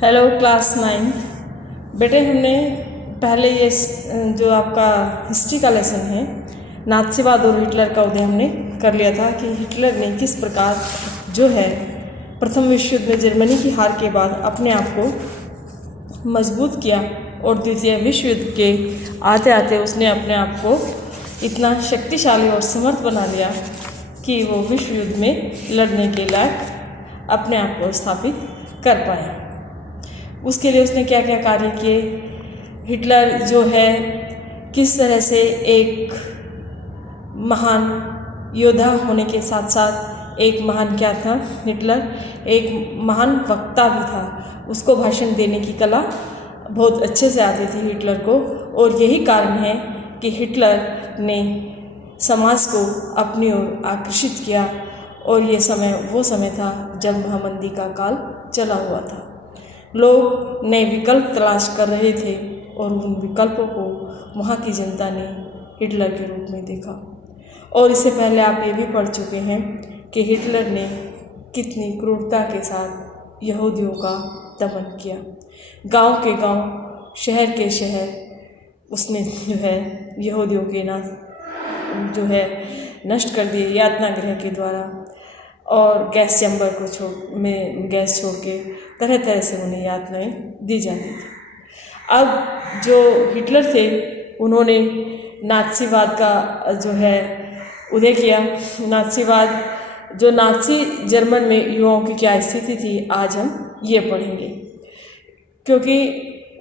Hello class 9। बेटे हमने पहले ये जो आपका हिस्ट्री का लेसन है नात्सीवाद और हिटलर का उदय हमने कर लिया था कि हिटलर ने किस प्रकार जो है प्रथम विश्व युद्ध में जर्मनी की हार के बाद अपने आप को मजबूत किया और द्वितीय विश्व युद्ध के आते आते उसने अपने आप को इतना शक्तिशाली और समर्थ बना लिया कि वो विश्व युद्ध में लड़ने के लायक अपने आप को स्थापित कर पाया। उसके लिए उसने क्या क्या कार्य किए, हिटलर जो है किस तरह से एक महान योद्धा होने के साथ साथ एक महान क्या था, हिटलर एक महान वक्ता भी था। उसको भाषण देने की कला बहुत अच्छे से आती थी हिटलर को, और यही कारण है कि हिटलर ने समाज को अपनी ओर आकर्षित किया। और ये समय वो समय था जब महामंदी का काल चला हुआ था। लोग नए विकल्प तलाश कर रहे थे और उन विकल्पों को वहाँ की जनता ने हिटलर के रूप में देखा। और इससे पहले आप ये भी पढ़ चुके हैं कि हिटलर ने कितनी क्रूरता के साथ यहूदियों का दमन किया। गांव के गांव, शहर के शहर उसने जो है यहूदियों के नष्ट कर दिए यातना गृह के द्वारा, और गैस चैम्बर को गैस छोड़ के तरह तरह से उन्हें यातनाएं दी जाती थी। अब जो हिटलर थे उन्होंने नात्सीवाद का जो है उदय किया। नात्सीवाद जो नात्सी जर्मन में युवाओं की क्या स्थिति थी आज हम ये पढ़ेंगे, क्योंकि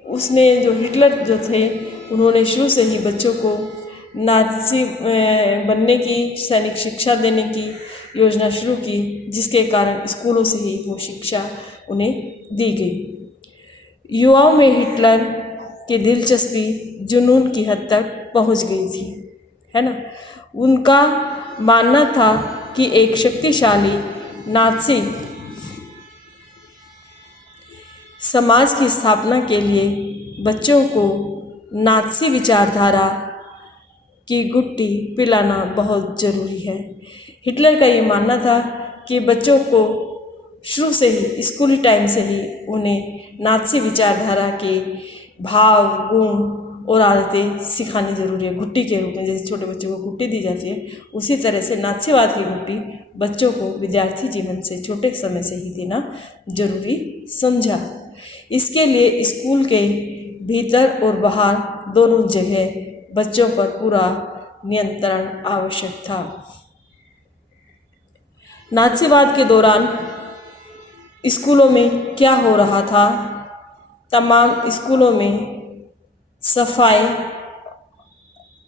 उसने जो हिटलर जो थे उन्होंने शुरू से ही बच्चों को नात्सी बनने की सैनिक शिक्षा देने की योजना शुरू की, जिसके कारण स्कूलों से ही वो शिक्षा उन्हें दी गई। युवाओं में हिटलर की दिलचस्पी जुनून की हद तक पहुंच गई थी, है ना। उनका मानना था कि एक शक्तिशाली नात्सी समाज की स्थापना के लिए बच्चों को नात्सी विचारधारा की गुट्टी पिलाना बहुत ज़रूरी है। हिटलर का ये मानना था कि बच्चों को शुरू से ही स्कूली टाइम से ही उन्हें नात्सी विचारधारा के भाव, गुण और आदतें सिखानी जरूरी है। गुट्टी के रूप में जैसे छोटे बच्चों को गुट्टी दी जाती है, उसी तरह से नात्सीवाद की गुट्टी बच्चों को विद्यार्थी जीवन से छोटे समय से ही देना जरूरी समझा। इसके लिए स्कूल के भीतर और बाहर दोनों जगह बच्चों पर पूरा नियंत्रण आवश्यक था। नात्सीवाद के दौरान स्कूलों में क्या हो रहा था, तमाम स्कूलों में सफाई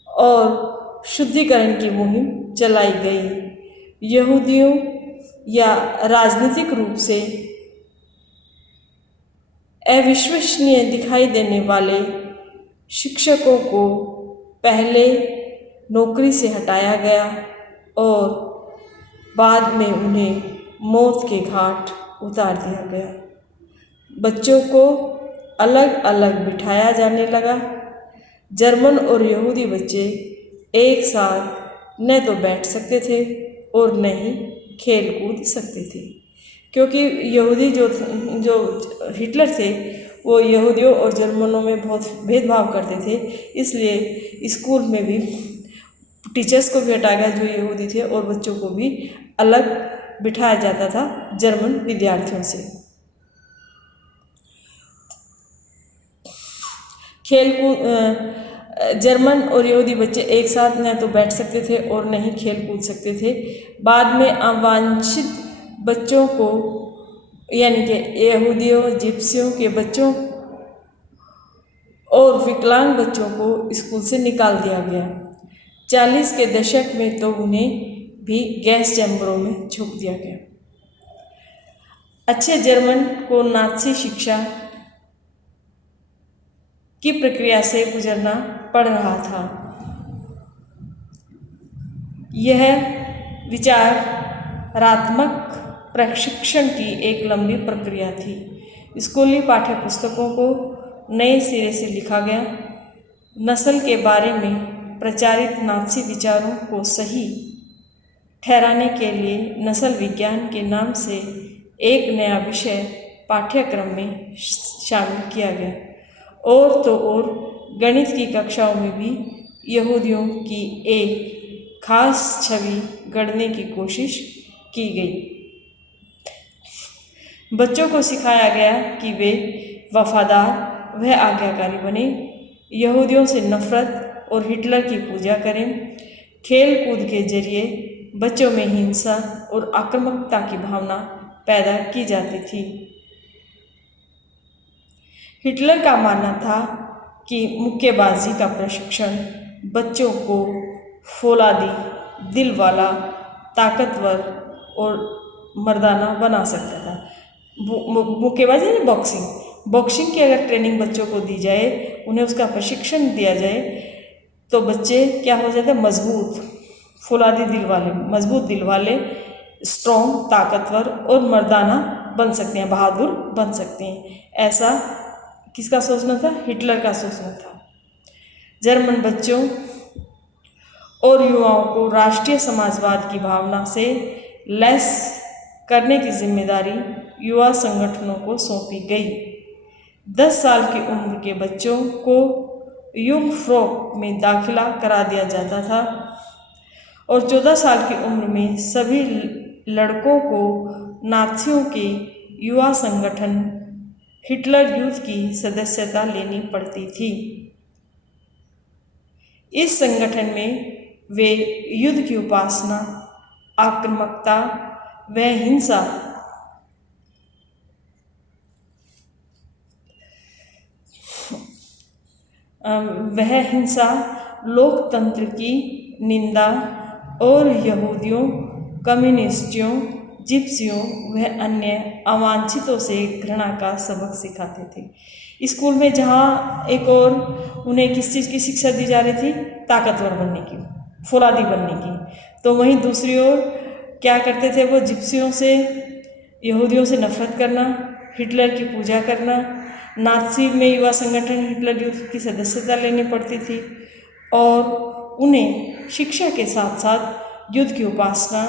और शुद्धिकरण की मुहिम चलाई गई। यहूदियों या राजनीतिक रूप से अविश्वसनीय दिखाई देने वाले शिक्षकों को पहले नौकरी से हटाया गया और बाद में उन्हें मौत के घाट उतार दिया गया। बच्चों को अलग अलग बिठाया जाने लगा। जर्मन और यहूदी बच्चे एक साथ न तो बैठ सकते थे और न ही खेल कूद सकते थे, क्योंकि यहूदी जो हिटलर थे वो यहूदियों और जर्मनों में बहुत भेदभाव करते थे। इसलिए स्कूल में भी टीचर्स को भी हटाया गया जो यहूदी थे, और बच्चों को भी अलग बिठाया जाता था जर्मन विद्यार्थियों से। खेल कूद जर्मन और यहूदी बच्चे एक साथ न तो बैठ सकते थे और न ही खेल कूद सकते थे। बाद में अवांछित बच्चों को यानी कि यहूदियों, जिप्सियों के बच्चों और विकलांग बच्चों को स्कूल से निकाल दिया गया। 40 के दशक में तो उन्हें भी गैस चैम्बरों में झोंक दिया गया। अच्छे जर्मन को नात्सी शिक्षा की प्रक्रिया से गुजरना पड़ रहा था। यह विचारात्मक प्रशिक्षण की एक लंबी प्रक्रिया थी। स्कूली पाठ्य पुस्तकों को नए सिरे से लिखा गया। नस्ल के बारे में प्रचारित नात्सी विचारों को सही ठहराने के लिए नस्ल विज्ञान के नाम से एक नया विषय पाठ्यक्रम में शामिल किया गया। और तो और गणित की कक्षाओं में भी यहूदियों की एक खास छवि गढ़ने की कोशिश की गई। बच्चों को सिखाया गया कि वे वफादार व आज्ञाकारी बने, यहूदियों से नफरत और हिटलर की पूजा करें। खेल कूद के जरिए बच्चों में हिंसा और आक्रामकता की भावना पैदा की जाती थी। हिटलर का मानना था कि मुक्केबाजी का प्रशिक्षण बच्चों को फौलादी, दिल वाला, ताकतवर और मर्दाना बना सकता था। मुक्केबाजी यानी बॉक्सिंग की अगर ट्रेनिंग बच्चों को दी जाए, उन्हें उसका प्रशिक्षण दिया जाए, तो बच्चे क्या हो जाते हैं, मजबूत, फौलादी दिल वाले, मजबूत दिल वाले, स्ट्रॉन्ग, ताकतवर और मर्दाना बन सकते हैं, बहादुर बन सकते हैं। ऐसा किसका सोचना था? हिटलर का सोचना था। जर्मन बच्चों और युवाओं को राष्ट्रीय समाजवाद की भावना से लैस करने की जिम्मेदारी युवा संगठनों को सौंपी गई। 10 साल की उम्र के बच्चों को युंगफ्रॉ में दाखिला करा दिया जाता था और 14 साल की उम्र में सभी लड़कों को नात्सियों के युवा संगठन हिटलर यूथ की सदस्यता लेनी पड़ती थी। इस संगठन में वे युद्ध की उपासना, आक्रामकता व हिंसा लोकतंत्र की निंदा और यहूदियों, कम्युनिस्टों, जिप्सियों व अन्य अवांछितों से घृणा का सबक सिखाते थे। स्कूल में जहाँ एक और उन्हें किस चीज़ की शिक्षा दी जा रही थी? ताकतवर बनने की, फौलादी बनने की, तो वहीं दूसरी ओर क्या करते थे वो? जिप्सियों से, यहूदियों से नफरत करना, हिटलर की पूजा करना। नाज़ी में युवा संगठन हिटलर यूथ की सदस्यता लेनी पड़ती थी और उन्हें शिक्षा के साथ साथ युद्ध की उपासना,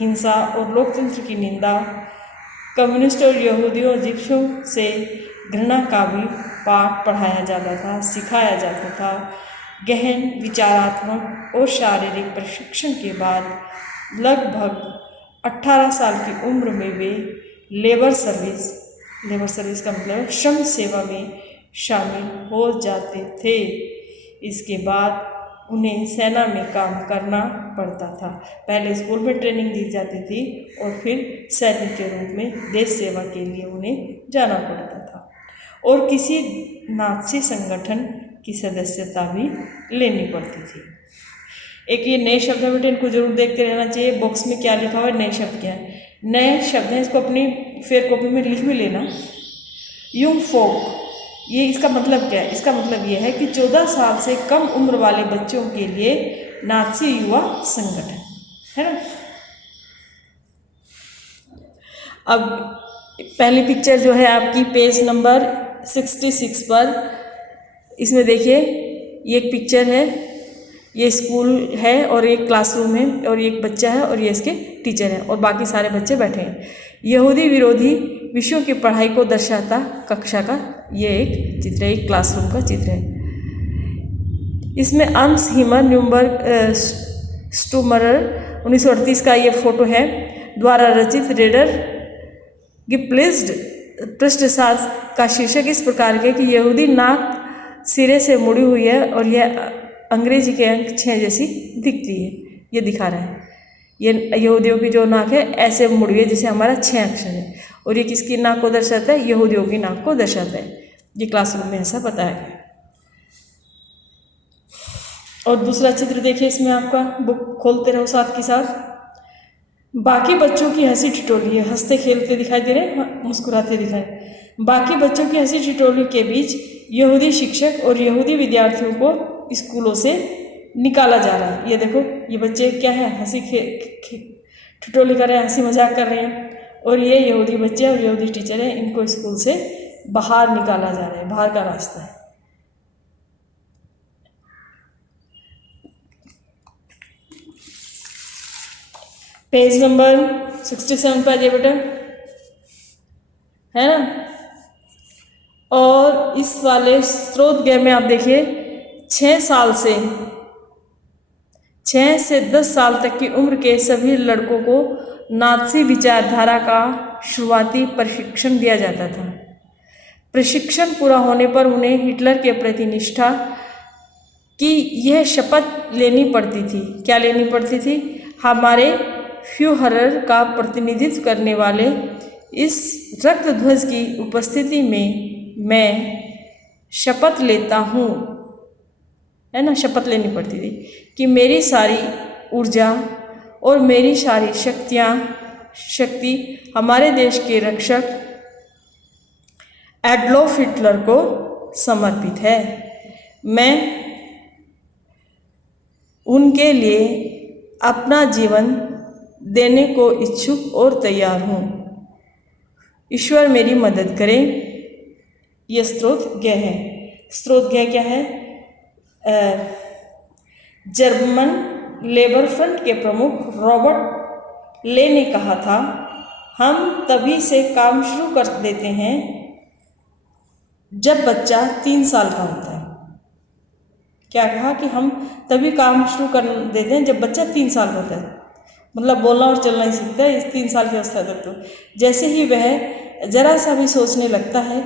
हिंसा और लोकतंत्र की निंदा, कम्युनिस्ट और यहूदियों और जिप्सियों से घृणा का भी पाठ पढ़ाया जाता था, सिखाया जाता था। गहन विचारात्मक और शारीरिक प्रशिक्षण के बाद लगभग 18 साल की उम्र में वे लेबर सर्विस का मतलब श्रम सेवा में शामिल हो जाते थे। इसके बाद उन्हें सेना में काम करना पड़ता था। पहले स्कूल में ट्रेनिंग दी जाती थी और फिर सैनिक के रूप में देश सेवा के लिए उन्हें जाना पड़ता था और किसी नाज़ी संगठन की सदस्यता भी लेनी पड़ती थी। एक ये नए शब्द है बेटे, इनको जरूर देखते रहना चाहिए। बॉक्स में क्या लिखा हुआ है, नए शब्द क्या है, नए शब्द हैं, इसको अपनी फेयर कॉपी में लिख भी लेना। युंगफ्रॉ, ये इसका मतलब क्या है? इसका मतलब ये है कि 14 साल से कम उम्र वाले बच्चों के लिए नाज़ी युवा संगठन, है ना। अब पहली पिक्चर जो है आपकी पेज नंबर 66 पर, इसमें देखिए ये एक पिक्चर है, ये स्कूल है और एक क्लासरूम है और ये एक बच्चा है और ये इसके टीचर है और बाकी सारे बच्चे बैठे हैं। यहूदी विरोधी विषयों की पढ़ाई को दर्शाता कक्षा का ये एक चित्र है, एक क्लासरूम का चित्र है। इसमें अंस हिमर न्यूमबर्ग स्टूमरर 1938 का ये फोटो है द्वारा रचित रेडर गिप्लिज्ड पृष्ठ साथ का शीर्षक इस प्रकार के कि यहूदी नाक सिरे से मुड़ी हुई है और यह अंग्रेजी के अंक 6 जैसी दिखती है। ये दिखा रहा है, ये यहूदियों की जो नाक है ऐसे मुड़ी है जैसे हमारा 6 अक्षर है और ये किसकी नाक को दर्शाता है? यहूदियों की नाक को दर्शाता है। ये क्लासरूम में ऐसा बताया गया। और दूसरा चित्र देखिए, इसमें आपका बुक खोलते रहो साथ के साथ। बाकी बच्चों की हंसी ठिठोली है, हंसते खेलते दिखाई दे रहे हैं, मुस्कुराते दिखाई। बाकी बच्चों की हंसी ठिठोली के बीच यहूदी शिक्षक और यहूदी विद्यार्थियों को स्कूलों से निकाला जा रहा है। ये देखो, ये बच्चे क्या है, हंसी ठिठोली कर रहे हैं, हंसी मजाक कर रहे हैं और ये यहूदी बच्चे और यहूदी टीचर हैं, इनको स्कूल से बाहर निकाला जा रहा है, बाहर का रास्ता है। पेज नंबर 67 पर ये बेटा है ना। और इस वाले स्रोतगृह में आप देखिए 6 से 10 साल तक की उम्र के सभी लड़कों को नाज़ी विचारधारा का शुरुआती प्रशिक्षण दिया जाता था। प्रशिक्षण पूरा होने पर उन्हें हिटलर के प्रति निष्ठा की यह शपथ लेनी पड़ती थी। क्या लेनी पड़ती थी? हमारे फ्यूहरर का प्रतिनिधित्व करने वाले इस रक्त ध्वज की उपस्थिति में मैं शपथ लेता हूँ, है ना, शपथ लेनी पड़ती थी कि मेरी सारी ऊर्जा और मेरी सारी शक्ति हमारे देश के रक्षक एडोल्फ हिटलर को समर्पित है। मैं उनके लिए अपना जीवन देने को इच्छुक और तैयार हूँ। ईश्वर मेरी मदद करे। यह स्रोतगृह है। स्रोतगृह क्या है? जर्मन लेबर फ्रंट के प्रमुख रॉबर्ट ले ने कहा था, हम तभी से काम शुरू कर देते हैं जब बच्चा 3 साल का होता है। क्या कहा? कि हम तभी काम शुरू कर देते हैं जब बच्चा 3 साल का होता है, मतलब बोलना और चलना ही सीखता है इस 3 साल की अवस्था तक। तो जैसे ही वह जरा सा भी सोचने लगता है,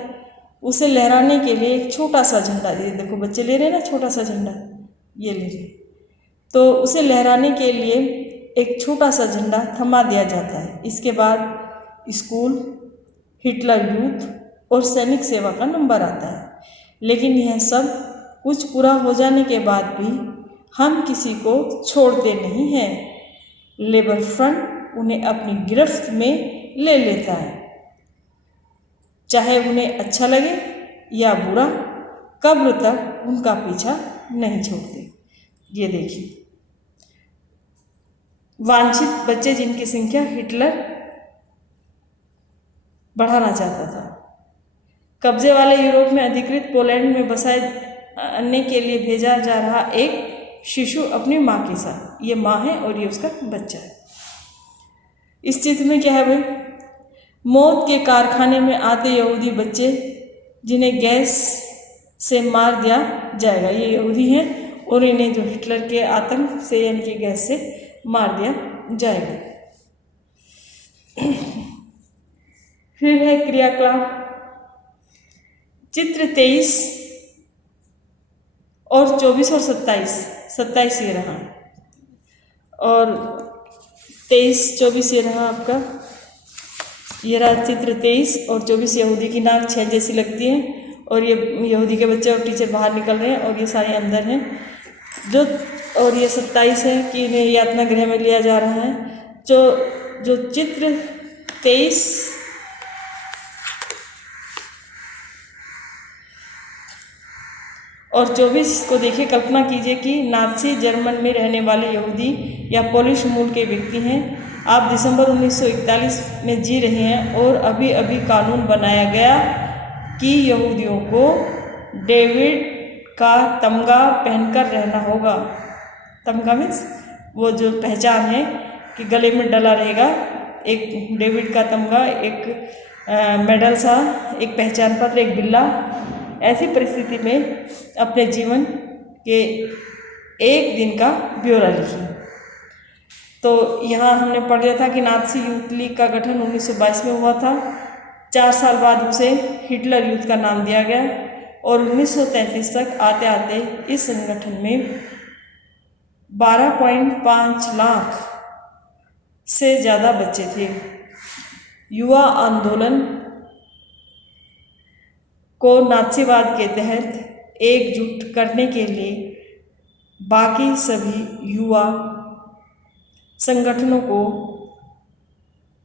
उसे लहराने के लिए एक छोटा सा झंडा, ये देखो बच्चे ले रहे हैं ना छोटा सा झंडा, ये ले रहे, तो उसे लहराने के लिए एक छोटा सा झंडा थमा दिया जाता है। इसके बाद स्कूल, हिटलर यूथ और सैनिक सेवा का नंबर आता है। लेकिन यह सब कुछ पूरा हो जाने के बाद भी हम किसी को छोड़ते नहीं हैं। लेबर फ्रंट उन्हें अपनी गिरफ्त में ले लेता है, चाहे उन्हें अच्छा लगे या बुरा, कब्र तक उनका पीछा नहीं छोड़ते। ये देखिए, वांछित बच्चे जिनकी संख्या हिटलर बढ़ाना चाहता था। कब्जे वाले यूरोप में अधिकृत पोलैंड में बसाने के लिए भेजा जा रहा एक शिशु अपनी माँ के साथ, ये माँ है और ये उसका बच्चा है। इस चित्र में क्या है भाई? मौत के कारखाने में आते यहूदी बच्चे जिन्हें गैस से मार दिया जाएगा। ये यहूदी हैं और इन्हें जो हिटलर के आतंक से यानी कि गैस से मार दिया जाएगा। फिर है क्रियाकलाप। चित्र 23 और 24 और 27 ये रहा, और 23-24 ये रहा आपका। ये रहा चित्र 23 और 24। यहूदी की नाक 6 जैसी लगती है और ये यहूदी के बच्चे और टीचर बाहर निकल रहे हैं और ये सारे अंदर हैं जो, और ये 27 है कि इन्हें यातना गृह में लिया जा रहा है। जो चित्र 23 और 24 को देखिए। कल्पना कीजिए कि नाज़ी जर्मन में रहने वाले यहूदी या पोलिश मूल के व्यक्ति हैं। आप दिसंबर 1941 में जी रहे हैं और अभी अभी कानून बनाया गया कि यहूदियों को डेविड का तमगा पहनकर रहना होगा। तमगा मीन्स वो जो पहचान है कि गले में डला रहेगा, एक डेविड का तमगा, एक मेडल सा, एक पहचान पत्र, एक बिल्ला। ऐसी परिस्थिति में अपने जीवन के एक दिन का ब्यौरा लिखिए। तो यहाँ हमने पढ़ लिया था कि नाज़ी यूथ लीग का गठन 1922 में हुआ था। 4 साल बाद उसे हिटलर यूथ का नाम दिया गया और 1933 तक आते आते इस संगठन में 12.5 लाख से ज़्यादा बच्चे थे। युवा आंदोलन को नाज़ीवाद के तहत एकजुट करने के लिए बाकी सभी युवा संगठनों को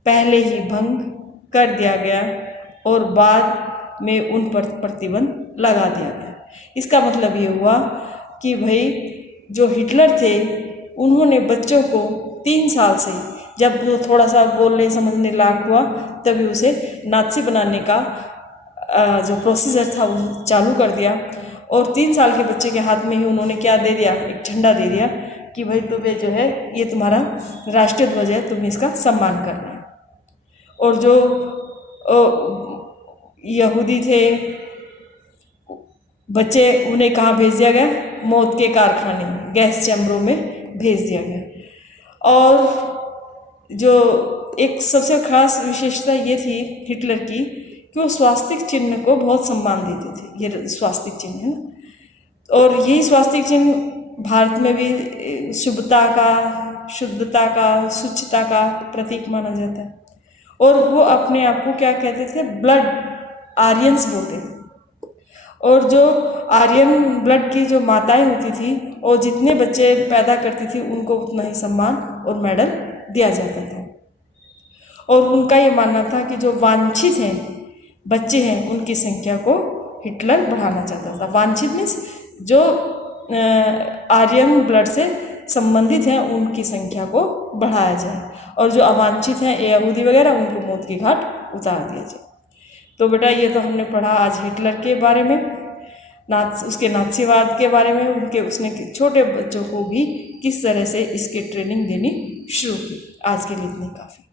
पहले ही भंग कर दिया गया और बाद में उन पर प्रतिबंध लगा दिया गया। इसका मतलब ये हुआ कि भाई जो हिटलर थे उन्होंने बच्चों को 3 साल से, जब वो थोड़ा सा बोलने समझने लायक हुआ, तभी उसे नाज़ी बनाने का जो प्रोसीजर था वो चालू कर दिया। और 3 साल के बच्चे के हाथ में ही उन्होंने क्या दे दिया? एक झंडा दे दिया कि भाई तुम्हें जो है ये तुम्हारा राष्ट्रीय ध्वज है, तुम्हें इसका सम्मान करना है। और जो यहूदी थे बच्चे उन्हें कहाँ भेज दिया गया? मौत के कारखाने, गैस चैम्बरों में भेज दिया गया। और जो एक सबसे खास विशेषता ये थी हिटलर की कि वो स्वास्तिक चिन्ह को बहुत सम्मान देते थे। ये स्वास्तिक चिन्ह है ना, और यही स्वास्तिक चिन्ह भारत में भी शुद्धता का, शुचिता का प्रतीक माना जाता है। और वो अपने आप को क्या कहते थे? ब्लड आर्यंस बोलते थे। और जो आर्यन ब्लड की जो माताएं होती थी और जितने बच्चे पैदा करती थी उनको उतना ही सम्मान और मेडल दिया जाता था। और उनका ये मानना था कि जो वांछित हैं बच्चे हैं उनकी संख्या को हिटलर बढ़ाना चाहता था। वांछित मीन्स जो आर्यन ब्लड से संबंधित हैं उनकी संख्या को बढ़ाया जाए, और जो अवांछित हैं यहूदी वगैरह उनको मौत की घाट उतार दिया जाए। तो बेटा ये तो हमने पढ़ा आज हिटलर के बारे में, उसके नाज़ीवाद के बारे में, उसने छोटे बच्चों को भी किस तरह से इसकी ट्रेनिंग देनी शुरू की। आज के लिए इतनी काफ़ी।